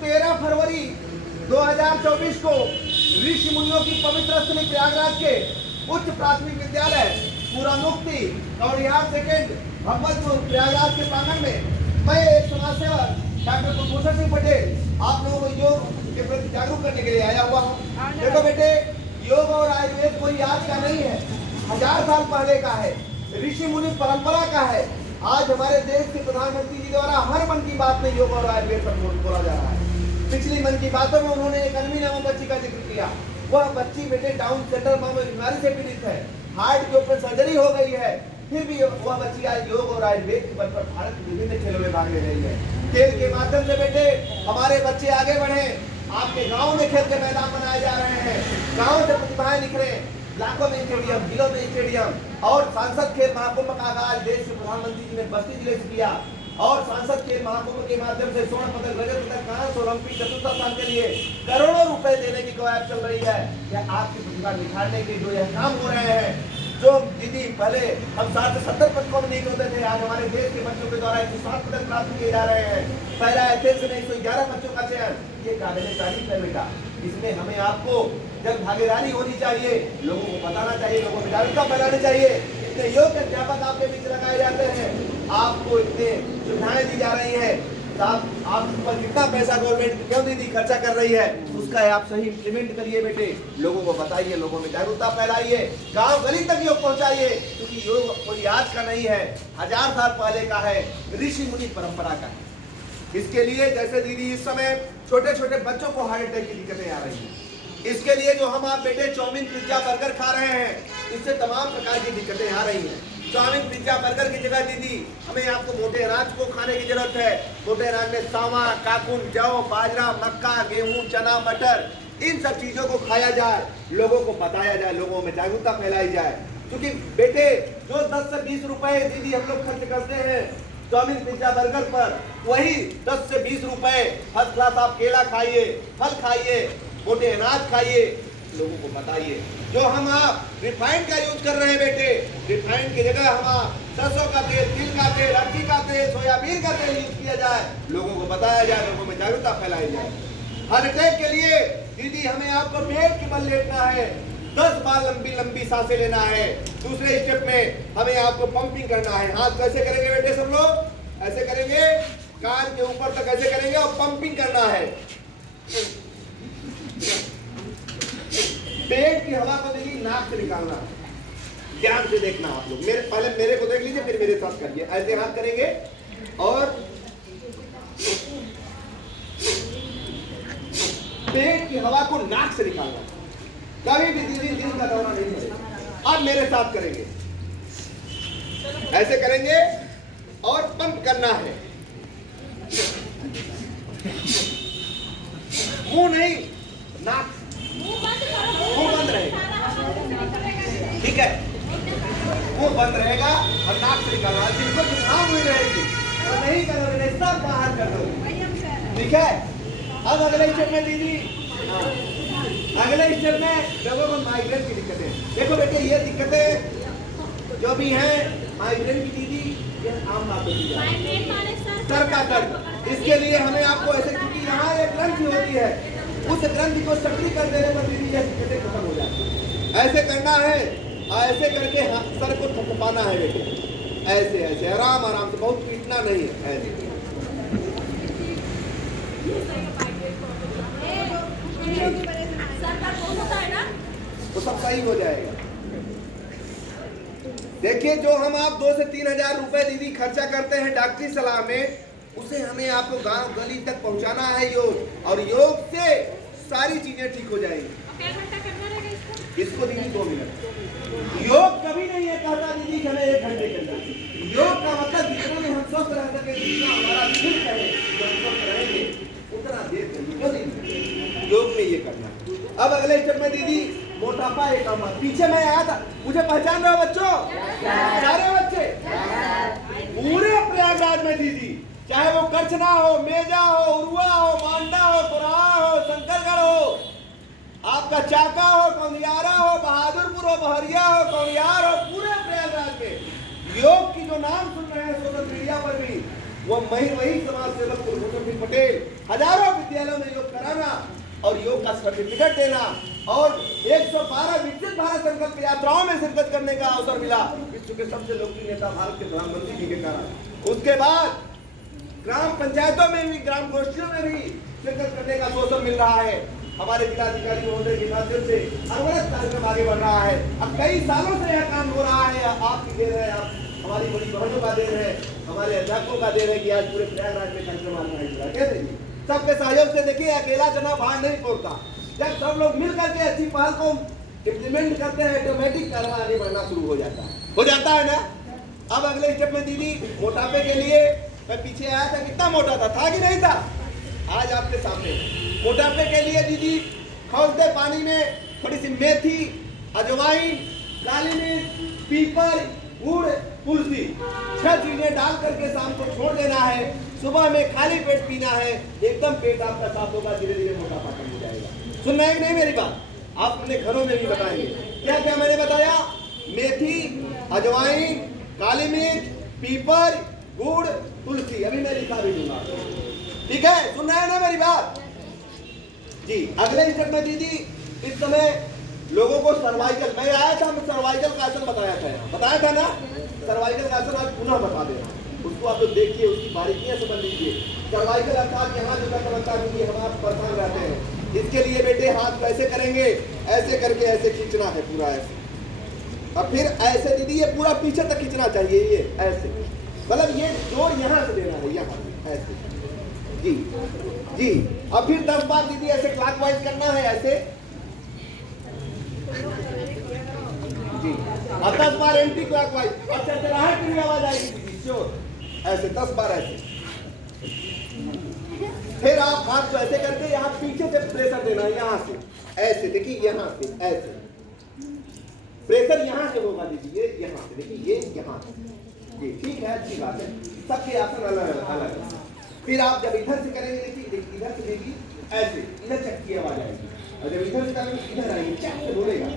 13 फरवरी 2024 को ऋषि मुनियों की पवित्र स्थली प्रयागराज के उच्च प्राथमिक विद्यालय पूरामुक्ति कौड़ियार सेकेंड भगवतपुर प्रयागराज के प्रांगण में मैं एक समाज सेवक डॉक्टर कुलभूषण सिंह पटेल आप लोगों को योग के प्रति जागरूक करने के लिए आया हुआ हूँ। देखो बेटे, योग और आयुर्वेद कोई आज का नहीं है, 1000 साल पहले का है, ऋषि मुनि परंपरा का है। आज हमारे देश के प्रधानमंत्री जी द्वारा हर मन की बात में योग और आयुर्वेद पर बोला जा रहा है। पिछली मन की बातों में उन्होंने एक अनवी नामक बच्ची का जिक्र किया। वह बच्ची बेटे डाउन सिंड्रोम बीमारी से पीड़ित है, हार्ट के ऊपर सर्जरी हो गई है, फिर भी वह बच्ची आज योग और आयुर्वेद के बल पर भारत के विभिन्न खेलों में भाग ले रही है। खेल के माध्यम से बेटे हमारे बच्चे आगे बढ़े। आपके गांव में खेल के मैदान बनाए जा रहे हैं, गांव से प्रतिभाएं निखरे, लाखों में स्टेडियम, जिलों में स्टेडियम और सांसद खेल महाकुंभ का आगाज देश के प्रधानमंत्री जी ने बस्ती जिले से किया और सांसद खेल महाकुंभ के माध्यम से स्वर्ण पदक, रजत पदक, कांस्य, ओलंपिक, चतुर्थ स्थान के लिए करोड़ों रुपए देने की कवायद चल रही है। यह आपकी प्रतिभा निखारने के जो यह काम हो रहे हैं, जो दीदी पहले हम 60 से 70 पदकों में नहीं होते थे, आज हमारे देश के बच्चों के द्वारा 107 पदक प्राप्त किए जा रहे हैं। पहला एथेंस में 111 बच्चों का चयन, ये काबिल तारीफ है बेटा। इसमें हमें आपको जब भागीदारी होनी चाहिए, लोगों को बताना चाहिए, लोगों में जागरूकता फैलानी चाहिए। इतने योग्य अध्यापक आपके बीच लगाए जाते हैं, आपको इतने सुविधाएं दी जा रही है, आप पर कितना पैसा गवर्नमेंट क्यों दीदी खर्चा कर रही है, उसका आप सही इम्प्लीमेंट करिए बेटे, लोगों को बताइए, लोगों में जागरूकता फैलाइए, गांव गली तक योग पहुंचाइए। क्योंकि योग कोई आज का नहीं है, 1000 साल पहले का है, ऋषि मुनि परंपरा का है। इसके लिए जैसे दीदी इस समय छोटे छोटे बच्चों को हार्ट अटैक की दिक्कतें आ रही है, इसके लिए जो हम आप बेटे चाउमीन, पिज्जा, बर्गर खा रहे हैं, इससे तमाम प्रकार की दिक्कतें आ रही हैं। चाउमीन, पिज्जा, बर्गर की जगह दीदी हमें आपको मोटे अनाज को खाने की जरूरत है। मोटे अनाज में सावा, काकुन, जौ, बाजरा, मक्का, गेहूं, चना, मटर, इन सब चीजों को खाया जाए, लोगों को बताया जाए, लोगों में जागरूकता फैलाई जाए। क्योंकि बेटे जो 10 से 20 रुपए दीदी हम लोग खर्च करते हैं चाउमीन, पिज्जा, बर्गर पर, वही 10 से 20 रुपए फर्स्ट क्लास आप केला खाइए, फल खाइए, मोटे अनाज खाइए, लोगों को बताइए। जो हम आप रिफाइंड का यूज कर रहे हैं बेटे, रिफाइंड की जगह हम सरसों का तेल, तिल का तेल, अरसी का तेल, सोयाबीन का तेल यूज किया जाए, लोगों को बताया जाए, लोगों में जागरूकता फैलाई जाए। हार्ट अटैक के लिए दीदी हमें आपको पेट के बल लेटना है, 10 बार लंबी लंबी सांसें लेना है। दूसरे स्टेप में हमें आपको पंपिंग करना है। हाथ कैसे करेंगे बेटे सब लोग? ऐसे करेंगे, कान के ऊपर तक ऐसे करेंगे और पंपिंग करना है। पेट की हवा को देखिए, नाक से निकालना, ध्यान से देखना आप लोग। पहले मेरे को देख लीजिए, फिर मेरे साथ करिए। ऐसे हाथ करेंगे और पेट की हवा को नाक से निकालना, कभी भी दिल का दौरा नहीं है। अब मेरे साथ करेंगे, ऐसे करेंगे और पंप करना है। मुंह नहीं, नाक, मुंह बंद रहेगा, ठीक है, मुंह बंद रहेगा और नाक से निकालना। जिनको जुकाम हुई रहेगी तो नहीं करोगे, सब बाहर कर दो, ठीक है। अब अगले स्टेप में दीदी, अगले स्टेप में लोगों को माइग्रेन की दिक्कतें, देखो बेटे ये दिक्कतें जो भी हैं माइग्रेन की दीदी, ये आम बात होती है, सर का दर्द, इसके लिए हमें आपको ऐसे, क्योंकि यहाँ एक ग्रंथि होती है, उस ग्रंथि को सक्रिय कर देने पर दीदी ये दिक्कतें खत्म हो जाती है। ऐसे करना है, ऐसे करके सर को थपथपाना है बेटे, ऐसे ऐसे आराम आराम से, बहुत पीटना नहीं है, ऐसे तो सब सही हो जाएगा। देखिए जो हम आप 2 से 3 हजार रुपए दीदी खर्चा करते हैं डॉक्टरी सलाह में, उसे हमें आपको गांव गली तक पहुंचाना है योग, और योग से सारी चीजें ठीक हो जाएंगी। इसको दीदी 2 मिनट। योग कभी नहीं है कहता दीदी हमें 1 घंटे करना। योग का मतलब जितना में हम स्वस्थ रह सके, जितना हमारा फिट रहे, स्वस्थ रहेंगे, उतना देर करिए, योग में ये करना। अब अगले स्टेप में दीदी मोटापा एक कम। पीछे मैं आया था, मुझे पहचान रहे हो बच्चों? सारे बच्चे पूरे प्रयागराज में दीदी, चाहे वो करछना हो, मेजा हो, उरुआ हो, मांडा हो, कुराहा हो, शंकरगढ़ हो, आपका चाका हो, कौंदियारा हो, बहादुरपुर हो, बहरिया हो, कौंदियार हो, पूरे प्रयागराज में योग की जो नाम सुन रहे हैं सोशल मीडिया पर भी, वो वही समाज सेवक कुलभूषण सिंह पटेल हजारों विद्यालयों में योग कराना और योग का सर्टिफिकेट देना और 112 विकसित भारत संकल्प यात्राओं में शिरकत करने का अवसर मिला विश्व के सबसे लोकप्रिय नेता भारत के प्रधानमंत्री जी के कारण। उसके बाद ग्राम पंचायतों में भी, ग्राम गोष्ठियों में भी शिरकत करने का अवसर मिल रहा है। हमारे जिलाधिकारी महोदय के माध्यम से अनवरत कार्यक्रम आगे बढ़ रहा है। अब कई सालों से यह काम हो रहा है, आपकी देन है, आप हमारी बड़ी बहनों का देन है, हमारे अध्यापकों का देन है कि आज पूरे प्रयागराज में कार्यक्रम आगे कैसे जी सबके सहयोग से। देखिए अकेला चुनाव बाहर नहीं पड़ता, जब सब लोग मिल करके अच्छी पहल को इम्प्लीमेंट करते हैं ऑटोमेटिक कार्रवाई आगे बढ़ना शुरू हो जाता है ना। अब अगले स्टेप में दीदी मोटापे के लिए मैं पीछे आया था, कितना मोटा था कि नहीं था, आज आपके सामने मोटापे के लिए दीदी खौलते पानी में थोड़ी सी मेथी, अजवाइन, काली मिर्च, पीपल, गुड़, तुलसी 6 चीजें डाल करके शाम को छोड़ देना है। सुबह में खाली पेट पीना है, एकदम पेट आपका साफ होगा, धीरे धीरे मोटापा कम हो जाएगा। सुनना है कि नहीं मेरी बात? आप अपने घरों में भी बताएंगे। क्या क्या मैंने बताया? मेथी, अजवाइन, काली मिर्च, पीपल, गुड़, तुलसी, अभी मैं लिखा भी दूंगा। ठीक है, सुन रहे हैं ना मेरी बात जी? अगले स्टेप में दीदी इस समय लोगों को सर्वाइकल, मैं आया था, मैं सर्वाइकल का आसन बताया था ना, सर्वाइकल का आसन आज पुनः बता दे रहा हूं। उसको आप लोग देखिए, उसकी बारीकियां समझ लीजिए। सर्वाइकल अर्थात यहाँ जो बनता है क्योंकि हम आप परेशान रहते हैं, इसके लिए बेटे हाथ कैसे करेंगे, ऐसे करके ऐसे खींचना है पूरा ऐसे, और फिर ऐसे दीदी ये पूरा पीछे तक खींचना चाहिए, ये ऐसे, मतलब ये जोड़ यहाँ से देना है, यहाँ ऐसे जी जी। और फिर 10 बार दीदी ऐसे क्लॉकवाइज करना है ऐसे जी, और 10 बार एंटी क्लॉकवाइज, और चरचराहट की आवाज आएगी दीदी श्योर, ऐसे 10 बार ऐसे। फिर आप हाथ को ऐसे करके यहाँ पीछे से प्रेशर देना है, यहाँ से ऐसे, देखिए यहाँ से ऐसे प्रेशर यहाँ से होगा दीदी, ये यहाँ से, देखिए ये यहाँ से, ठीक है, अच्छी बात है। सबके आसन अलग अलग। फिर आप जब इधर से करेंगे, देखिए इधर से देखिए ऐसे, इधर चक की आवाज आएगी, और जब इधर से करेंगे इधर आएगी, चक से बोलेगा,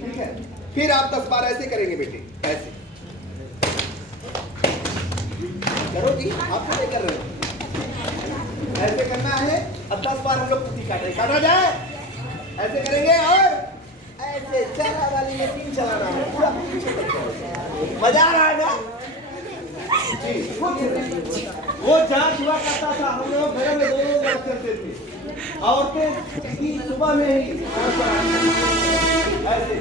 ठीक है। फिर आप 10 बार ऐसे करेंगे बेटे, ऐसे करो जी, आप नहीं कर रहे हो, ऐसे करना है। अब 10 बार हम लोग कुर्ती काटा जाए, ऐसे करेंगे और ऐसे चला वाली मशीन चलाना है, पूरा मजा आ रहा है ना जी। वो जांच हुआ करता था, हम लोग घर में 2 जांच करते थे, औरतें सुबह में ही ऐसे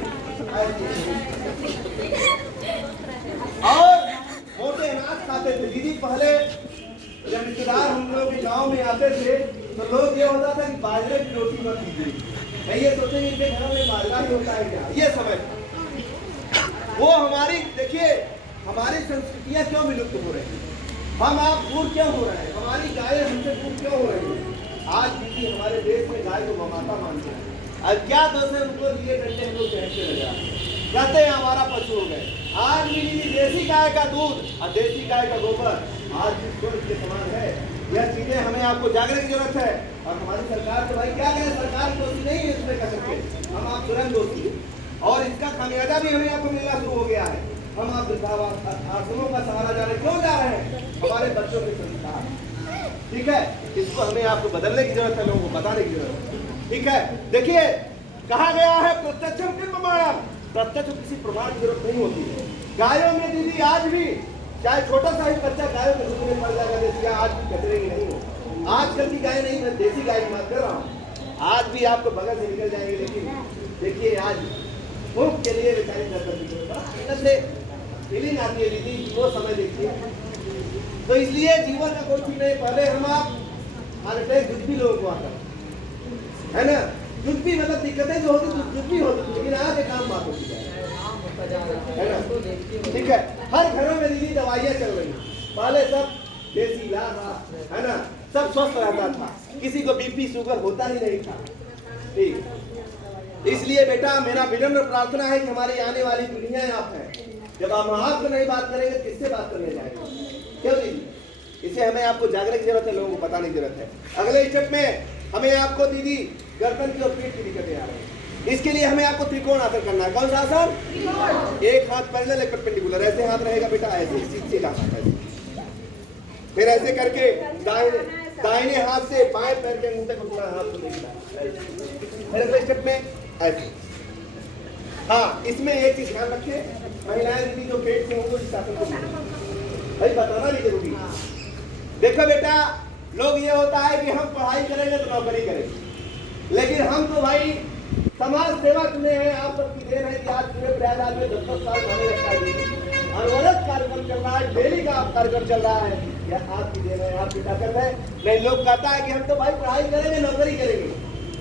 और मोटे अनाज खाते थे दीदी। पहले जब रिश्तेदार हम लोग के गांव में आते थे तो लोग ये होता था कि बाजरे की रोटी मत दीजिए, मैं ये सोचेंगे इनके घरों में बाजरा ही होता है क्या, ये समय वो हमारी, देखिए हमारी संस्कृतियां क्यों विलुप्त हो रही हैं, हम आप दूर क्यों हो रहे हैं, हमारी गायें हमसे दूर क्यों हो रही है। आज दीदी हमारे देश में गाय को माता मानते हैं, अब क्या दोष है उनको लिए डंडे हम लोग कहते लगा कहते हैं हमारा पशु हो गए। आज भी देसी गाय का दूध और देसी गाय का गोबर आज भी स्वर्ग के समान है। यह चीजें हमें आपको जागने की जरूरत है, और हमारी सरकार तो भाई क्या करें, सरकार दोषी नहीं है इसमें कर सकते, हम आप स्वयं दोषी, और इसका खामियाजा भी हमें आपको मिलना शुरू हो गया है। हम आप आश्रमों का सहारा जा रहे, क्यों जा रहे हैं, हमारे बच्चों के संस्कार, ठीक है, इसको हमें आपको बदलने की जरूरत है, लोगों को बताने की जरूरत है, ठीक है। देखिए कहा गया है प्रत्यक्षम किम प्रमाणम, प्रत्यक्ष किसी प्रमाण की जरूरत नहीं होती है। गायों में दीदी आज भी चाहे छोटा सा ही बच्चा गायों के दूध में पड़ जाएगा, देसी आज भी कतरेंगे नहीं हो। आजकल की गाय नहीं, मैं देसी गाय की बात कर रहा हूँ, आज भी आपको बगल से निकल जाएंगे, लेकिन देखिए आज भूख के लिए बेचारी फीलिंग आती है दीदी, वो समय देखिए। तो इसलिए जीवन में कोई चीज नहीं, पहले हम आप हार्ट अटैक कुछ भी लोगों को आता है ना, कुछ भी मतलब दिक्कतें जो होती कुछ भी होती, लेकिन आज एक काम बात होती है ना, ठीक है। हर घरों में दीदी दवाइयाँ चल रही, पहले सब देसी इलाज है ना, सब स्वस्थ रहता था, किसी को बीपी शुगर होता ही नहीं था, ठीक। इसलिए बेटा मेरा विनम्र प्रार्थना है कि हमारी आने वाली पीढ़ियां आप हैं, जब आप आपसे नहीं बात करेंगे किससे बात करने जाएंगे, क्यों दीदी? इसे हमें आपको जागने की जरूरत है, लोगों को बताने की जरूरत है। अगले स्टेप में हमें आपको दीदी गर्दन की और पीठ की दिक्कतें आ रही है, इसके लिए हमें आपको त्रिकोण आसन करना है। कौन सा आसन? एक हाथ पैरेलल एक परपेंडिकुलर, ऐसे हाथ रहेगा बेटा, ऐसे सीधा हाथ ऐसे, फिर ऐसे करके दाहिने दाहिने हाथ से बाएं पैर के अंगूठे को थोड़ा हाथ को देखना स्टेप में ऐसे। हाँ, इसमें एक चीज ध्यान रखें, महिलाएं दीदी जो पेट में होंगे इस आसन को भाई बताना भी जरूरी है। देखो बेटा, लोग ये होता है कि हम पढ़ाई करेंगे तो नौकरी करेंगे, लेकिन हम तो भाई समाज सेवा चुने हैं। आप सबकी देन है कि आज पूरे प्रयागराज में 10-10 साल होने लगता है, अनवरत कार्यक्रम चल रहा है, डेली का आप कार्यक्रम चल रहा है, यह आपकी देन है, आपकी ताकत है। नहीं, लोग कहता है कि हम तो भाई पढ़ाई करेंगे नौकरी करेंगे,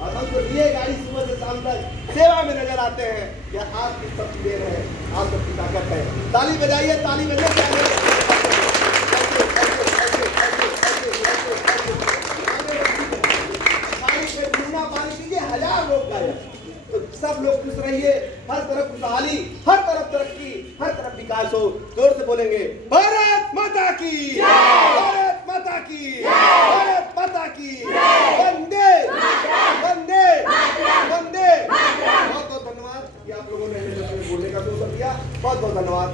और हम तो लिए गाड़ी सुबह से शाम तक सेवा में नजर आते हैं। यह आपकी सबकी देन है, आप सबकी ताकत है। ताली बजाइए, ताली बजाइए। हजार लोग गायब, तो सब लोग खुश रहिए, हर तरफ खुशहाली, हर तरफ तरक्की, हर तरफ विकास हो। जोर से बोलेंगे भारत माता की, भारत माता की, भारत माता की, वंदे वंदे वंदे। बहुत बहुत धन्यवाद कि आप लोगों ने बोलने का अवसर दिया। बहुत बहुत धन्यवाद।